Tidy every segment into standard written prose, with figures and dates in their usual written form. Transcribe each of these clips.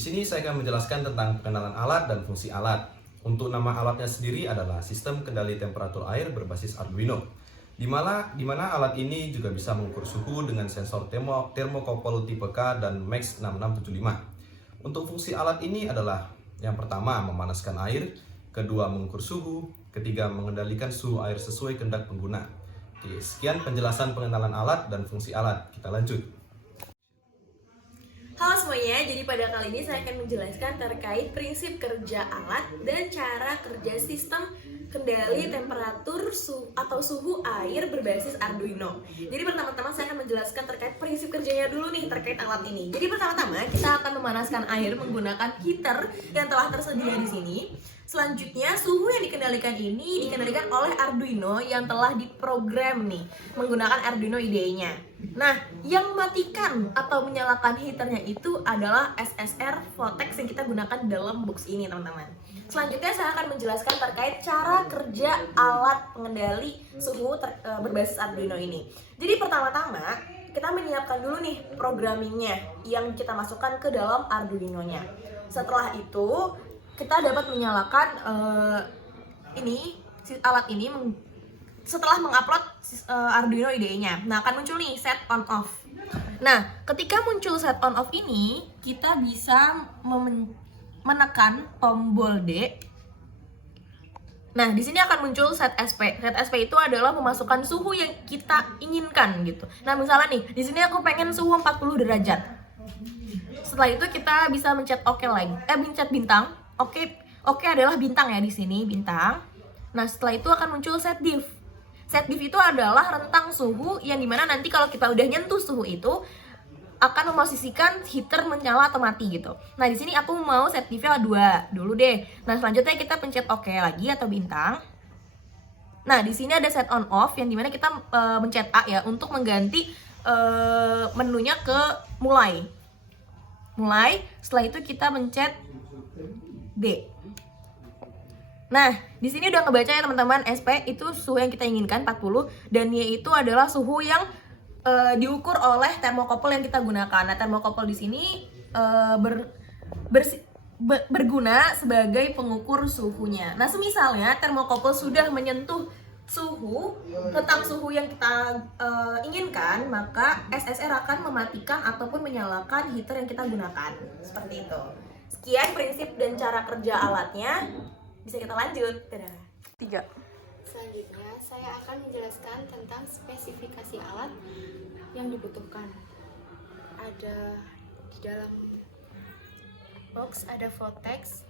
Di sini saya akan menjelaskan tentang pengenalan alat dan fungsi alat. Untuk nama alatnya sendiri adalah sistem kendali temperatur air berbasis Arduino, di mana alat ini juga bisa mengukur suhu dengan sensor thermocouple tipe K dan MAX 6675. Untuk fungsi alat ini adalah yang pertama memanaskan air, kedua mengukur suhu, ketiga mengendalikan suhu air sesuai kehendak pengguna. Oke, sekian penjelasan pengenalan alat dan fungsi alat. Kita lanjut. Halo semuanya, jadi pada kali ini saya akan menjelaskan terkait prinsip kerja alat dan cara kerja sistem kendali temperatur atau suhu air berbasis Arduino. Jadi pertama-tama saya akan menjelaskan terkait prinsip kerjanya dulu nih terkait alat ini. Jadi pertama-tama kita akan memanaskan air menggunakan heater yang telah tersedia di sini. Selanjutnya, suhu yang dikendalikan ini dikendalikan oleh Arduino yang telah diprogram nih menggunakan Arduino IDE-nya. Nah, yang mematikan atau menyalakan heaternya itu adalah SSR Votex yang kita gunakan dalam box ini, teman-teman. Selanjutnya, saya akan menjelaskan terkait cara kerja alat pengendali suhu berbasis Arduino ini. Jadi pertama-tama, kita menyiapkan dulu nih programmingnya yang kita masukkan ke dalam Arduino-nya. Setelah itu, kita dapat menyalakan alat ini setelah mengupload Arduino IDE-nya. Nah, akan muncul nih set on off. Nah, ketika muncul set on off ini, kita bisa menekan tombol D. Nah, di sini akan muncul set SP. Set SP itu adalah memasukkan suhu yang kita inginkan gitu. Nah, misalnya nih, di sini aku pengen suhu 40 derajat. Setelah itu kita bisa mencet OK lagi. Mencet bintang. Oke adalah bintang ya di sini, bintang. Nah, setelah itu akan muncul set diff. Set diff itu adalah rentang suhu yang dimana nanti kalau kita udah nyentuh suhu itu akan memosisikan heater menyala atau mati gitu. Nah, di sini aku mau set diffnya 2 dulu deh. Nah, selanjutnya kita pencet OK lagi atau bintang. Nah, di sini ada set on off yang dimana kita mencet A ya untuk mengganti menunya ke mulai. Setelah itu kita mencet D. Nah, di sini udah ngebaca ya teman-teman, SP itu suhu yang kita inginkan 40 dan Y itu adalah suhu yang diukur oleh thermocouple yang kita gunakan. Nah, thermocouple di sini berguna sebagai pengukur suhunya. Nah, semisalnya thermocouple sudah menyentuh tentang suhu yang kita inginkan, maka SSR akan mematikan ataupun menyalakan heater yang kita gunakan. Seperti itu. Sekian prinsip dan cara kerja alatnya. Bisa kita lanjut. Dadah. 3. Selanjutnya, saya akan menjelaskan tentang spesifikasi alat yang dibutuhkan. Ada di dalam box ada Votex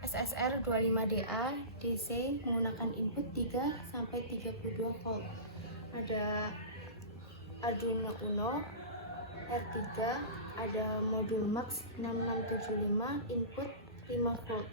SSR 25DA DC menggunakan input 3 sampai 32 volt. Ada Arduino Uno R3, ada modul Max 6675 input 5 volt.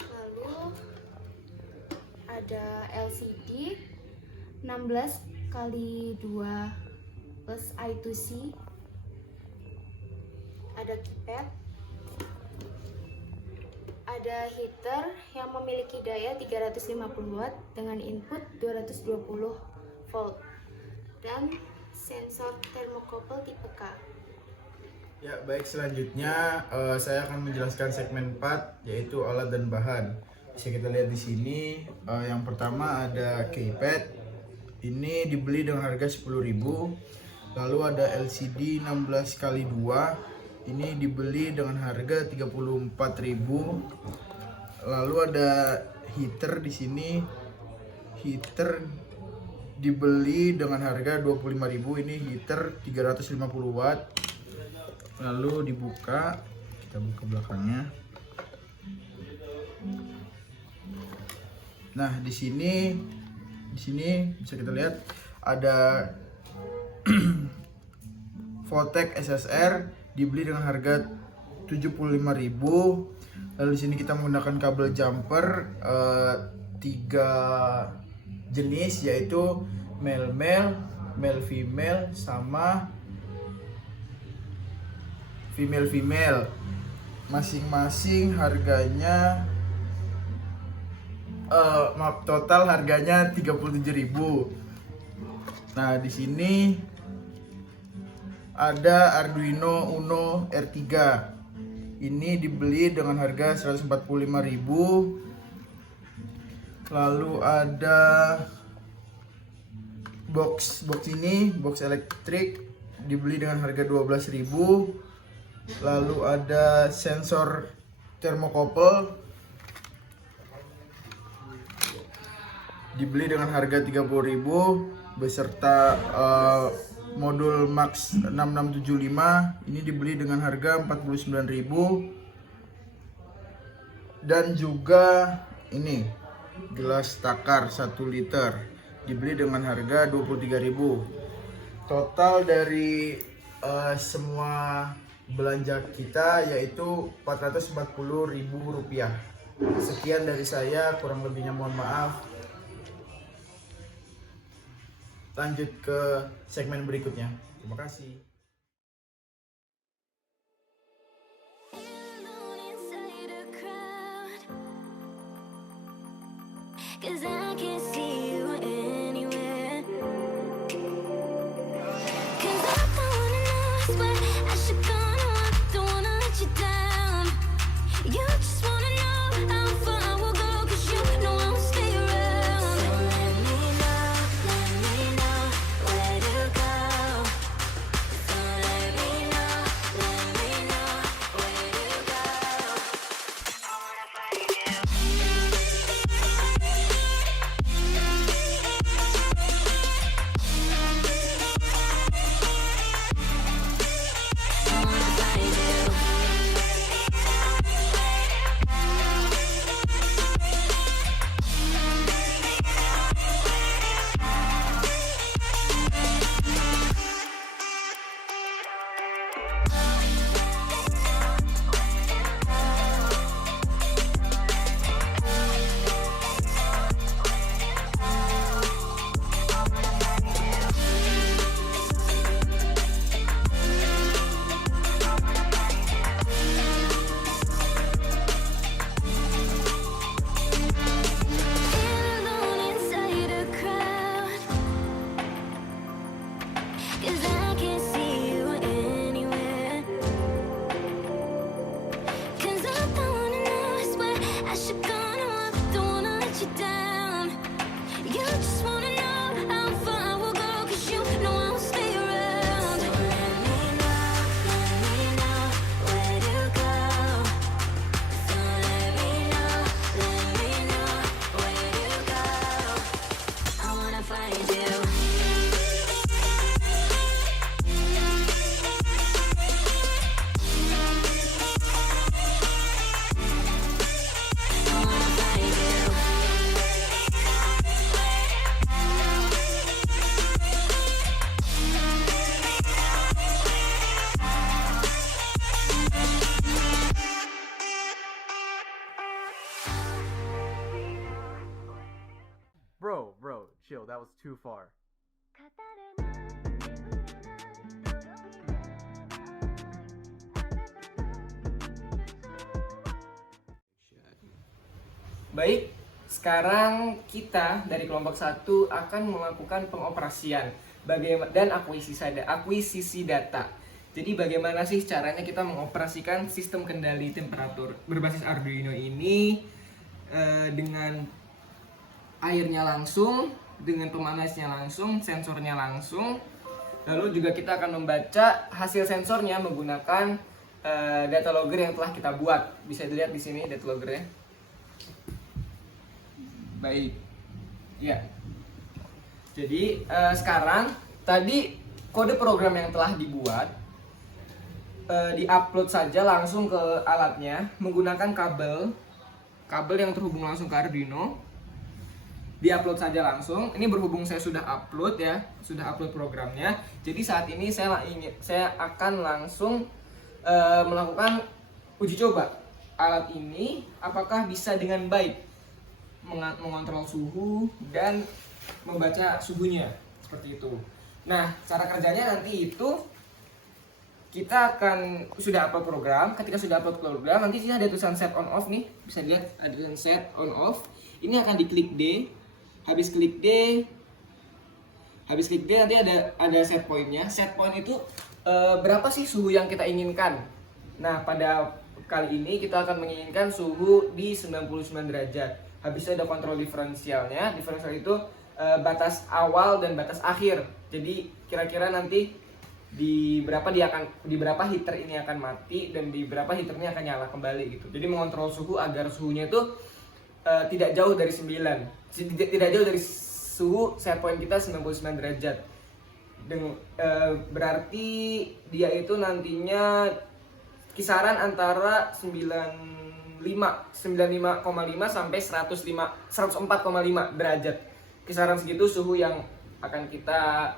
Lalu ada LCD 16x2 plus I2C, ada keypad, ada heater yang memiliki daya 350 watt dengan input 220 volt, dan sensor thermocouple tipe K. Ya, baik, selanjutnya saya akan menjelaskan segmen 4 yaitu alat dan bahan. Bisa kita lihat di sini, yang pertama ada keypad. Ini dibeli dengan harga 10.000. Lalu ada LCD 16x2. Ini dibeli dengan harga 34.000. Lalu ada heater di sini. Heater dibeli dengan harga 25.000. Ini heater 350 watt. Lalu dibuka, kita buka belakangnya. Nah, di sini bisa kita lihat ada Votex SSR dibeli dengan harga 75.000. Lalu di sini kita menggunakan kabel jumper 3 jenis, yaitu male female sama female. Masing-masing harganya total harganya 37.000. Nah, di sini ada Arduino Uno R3. Ini dibeli dengan harga 145.000. Lalu ada box ini, box elektrik, dibeli dengan harga 12.000. Lalu ada sensor thermocouple, dibeli dengan harga 30.000 beserta modul Max 6675. Ini dibeli dengan harga 49.000. Dan juga ini gelas takar 1 liter, dibeli dengan harga 23.000. Total dari semua belanja kita yaitu Rp440.000. Sekian dari saya, kurang lebihnya mohon maaf. Lanjut ke segmen berikutnya. Terima kasih. Cause I can't see you anywhere. Cause I don't wanna know, I swear I should go, no, I don't wanna let you down. You just wanna know how far I will go, cause you know I will stay around. So let me know where to go. So let me know where to go. I wanna find you. Cause I can't see you anywhere. Cause I don't wanna know, I swear I should go, no, I don't wanna let you down. You just wanna know how far I will go, cause you know I will stay around. So let me know where to go. So let me know where to go. I wanna find you. Bro, chill, that was too far. Baik, sekarang kita dari kelompok 1 akan melakukan pengoperasian dan akuisisi data. Jadi bagaimana sih caranya kita mengoperasikan sistem kendali temperatur berbasis Arduino ini dengan airnya langsung, dengan pemanasnya langsung, sensornya langsung. Lalu juga kita akan membaca hasil sensornya menggunakan data logger yang telah kita buat. Bisa dilihat di sini data loggernya. Baik, ya. Jadi sekarang tadi kode program yang telah dibuat diupload saja langsung ke alatnya menggunakan kabel yang terhubung langsung ke Arduino. Diupload saja langsung. Ini berhubung saya sudah upload ya, sudah upload programnya. Jadi saat ini saya akan langsung melakukan uji coba alat ini apakah bisa dengan baik mengontrol suhu dan membaca suhunya seperti itu. Nah, cara kerjanya nanti itu kita akan sudah upload program. Ketika sudah upload program, nanti sini ada tulisan set on off nih. Bisa lihat ada tulisan set on off. Ini akan diklik D. Habis klik D, Habis klik D nanti ada set point-nya. Set point itu berapa sih suhu yang kita inginkan. Nah, pada kali ini kita akan menginginkan suhu di 99 derajat. Habis itu ada kontrol diferensialnya. Diferensial itu batas awal dan batas akhir. Jadi kira-kira nanti di berapa heater ini akan mati dan di berapa heaternya akan nyala kembali gitu. Jadi mengontrol suhu agar suhunya itu tidak jauh dari 9. Tidak jauh dari suhu set point kita 99 derajat. Berarti dia itu nantinya kisaran antara 95,5 sampai 104,5 derajat. Kisaran segitu suhu yang akan kita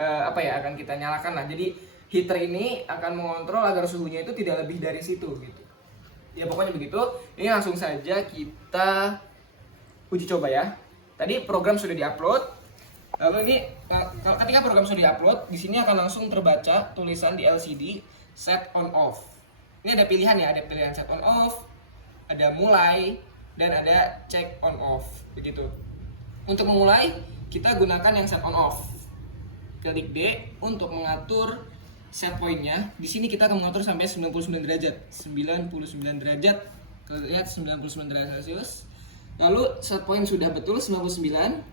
akan kita nyalakan lah. Jadi heater ini akan mengontrol agar suhunya itu tidak lebih dari situ gitu. Ya pokoknya begitu. Ini langsung saja kita uji coba ya. Tadi program sudah diupload. Lalu ini ketika program sudah diupload, di sini akan langsung terbaca tulisan di LCD set on off. Ini ada pilihan ya, ada pilihan set on off, ada mulai, dan ada check on off begitu. Untuk memulai kita gunakan yang set on off. Klik D untuk mengatur set point-nya. Di sini kita akan mengatur sampai 99 derajat. 99 derajat. Kalau lihat 99 derajat Celcius. Lalu set point sudah betul 99.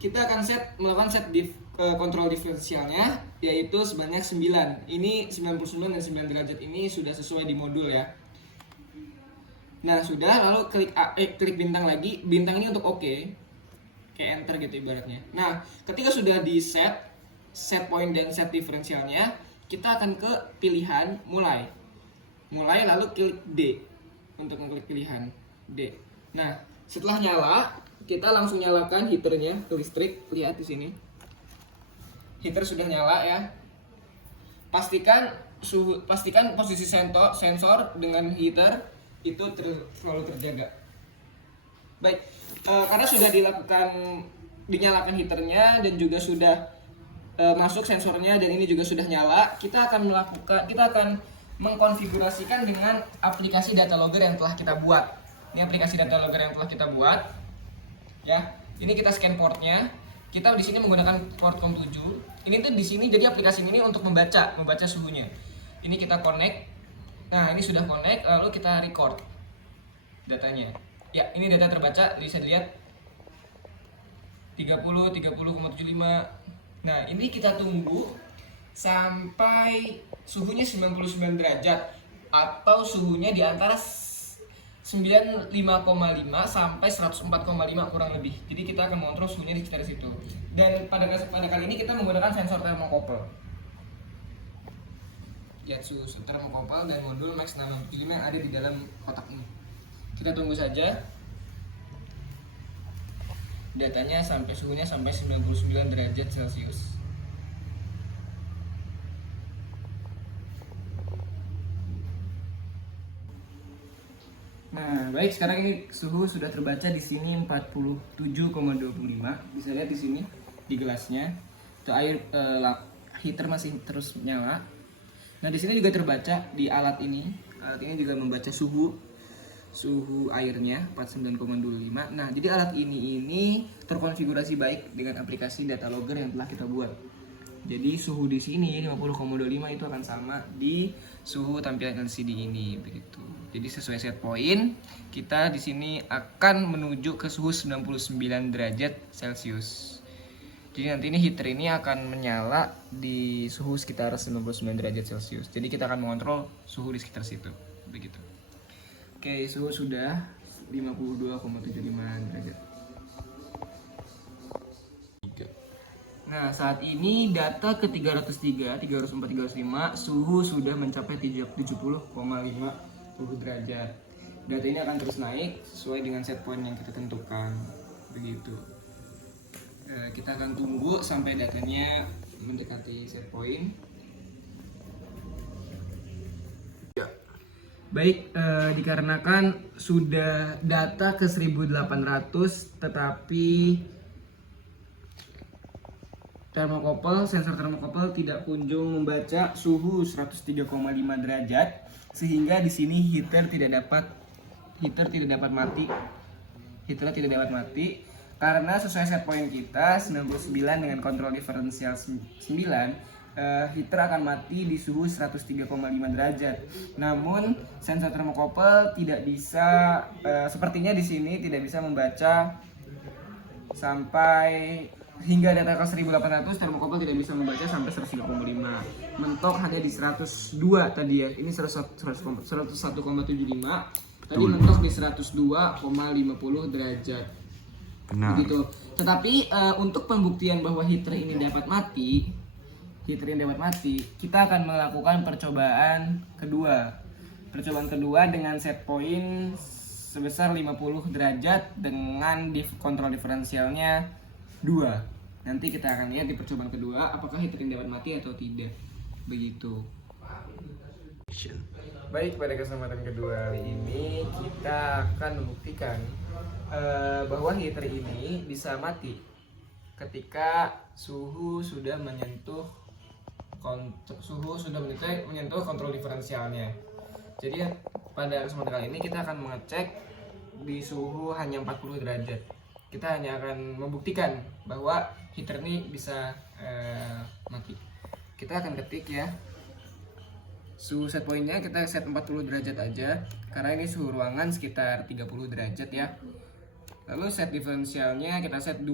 Kita akan melakukan kontrol diferensialnya yaitu sebanyak 9. Ini 99 dan 9 derajat ini sudah sesuai di modul ya. Nah, sudah, lalu klik bintang lagi. Bintang ini untuk OK. Kayak enter gitu ibaratnya. Nah, ketika sudah di set point dan set diferensialnya, kita akan ke pilihan mulai. Mulai lalu klik D untuk mengklik pilihan D. Nah, setelah nyala, kita langsung nyalakan heaternya ke listrik. Lihat di sini. Heater sudah nyala ya. Pastikan posisi sensor dengan heater itu selalu terjaga. Baik, karena sudah dinyalakan heaternya dan juga sudah masuk sensornya dan ini juga sudah nyala, kita akan mengkonfigurasikan dengan aplikasi data logger yang telah kita buat. Ini aplikasi data logger yang telah kita buat. Ya, ini kita scan portnya. Kita di sini menggunakan port COM7. Ini tuh di sini jadi aplikasi ini untuk membaca suhunya. Ini kita connect. Nah, ini sudah connect, lalu kita record datanya. Ya, ini data terbaca, bisa dilihat 30,75. Nah, ini kita tunggu sampai suhunya 99 derajat atau suhunya di antara 95,5 sampai 104,5 kurang lebih. Jadi kita akan mengontrol suhunya di sekitar situ. Dan pada kali ini kita menggunakan sensor thermocouple. Yaesu thermocouple dan modul Max 675 yang ada di dalam kotak ini. Kita tunggu saja. Datanya suhunya sampai 99 derajat Celcius. Nah, baik, sekarang ini suhu sudah terbaca di sini 47,25. Bisa lihat di sini di gelasnya. Itu heater masih terus nyala. Nah, di sini juga terbaca di alat ini. Alat ini juga membaca suhu airnya 49,25. Nah, jadi alat ini terkonfigurasi baik dengan aplikasi data logger yang telah kita buat. Jadi suhu di sini 50,25 itu akan sama di suhu tampilan LCD ini begitu. Jadi sesuai set point, kita di sini akan menuju ke suhu 99 derajat Celcius. Jadi nanti ini heater ini akan menyala di suhu sekitar 99 derajat Celcius. Jadi kita akan mengontrol suhu di sekitar situ begitu. Oke, suhu sudah 52,75 derajat. Nah, saat ini data ke 303, 304, 305 suhu sudah mencapai 70,5 derajat. Data ini akan terus naik sesuai dengan set point yang kita tentukan. Begitu. Kita akan tunggu sampai datanya mendekati set point. Baik, dikarenakan sudah data ke 1800 tetapi sensor thermocouple tidak kunjung membaca suhu 103,5 derajat sehingga di sini heater tidak dapat mati. Karena sesuai set point kita 99 dengan kontrol diferensial 9, heater akan mati di suhu 103,5 derajat. Namun sensor thermocouple tidak bisa, sepertinya di sini tidak bisa membaca sampai hingga data ke 1800. Thermocouple tidak bisa membaca sampai 103,5. Mentok hanya di 102 tadi ya. Ini 101,75. Tadi mentok di 102,50 derajat. Benar. Begitu. Tetapi untuk pembuktian bahwa heater ini dapat mati, kita akan melakukan percobaan kedua. Percobaan kedua dengan set point sebesar 50 derajat dengan kontrol diferensialnya 2. Nanti kita akan lihat di percobaan kedua apakah heater ini dapat mati atau tidak. Begitu. Baik, pada kesempatan kedua kali ini kita akan membuktikan bahwa heater ini bisa mati ketika suhu sudah menyentuh kontrol diferensialnya. Jadi pada kesempatan kali ini kita akan mengecek di suhu hanya 40 derajat. Kita hanya akan membuktikan bahwa heater ini bisa mati. Kita akan ketik ya. Suhu set pointnya kita set 40 derajat aja karena ini suhu ruangan sekitar 30 derajat ya. Lalu set diferensialnya kita set 2.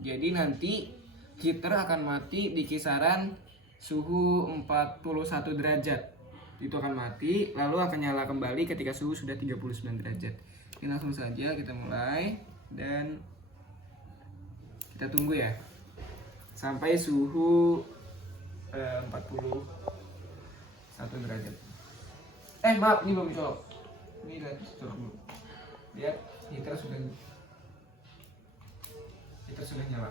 Jadi nanti heater akan mati di kisaran suhu 41 derajat. Itu akan mati lalu akan nyala kembali ketika suhu sudah 39 derajat. Ini langsung saja kita mulai dan kita tunggu ya sampai suhu 41 derajat. Maaf, ini belum dicolok. Ini lagi colok dulu. Lihat, heater sudah nyala.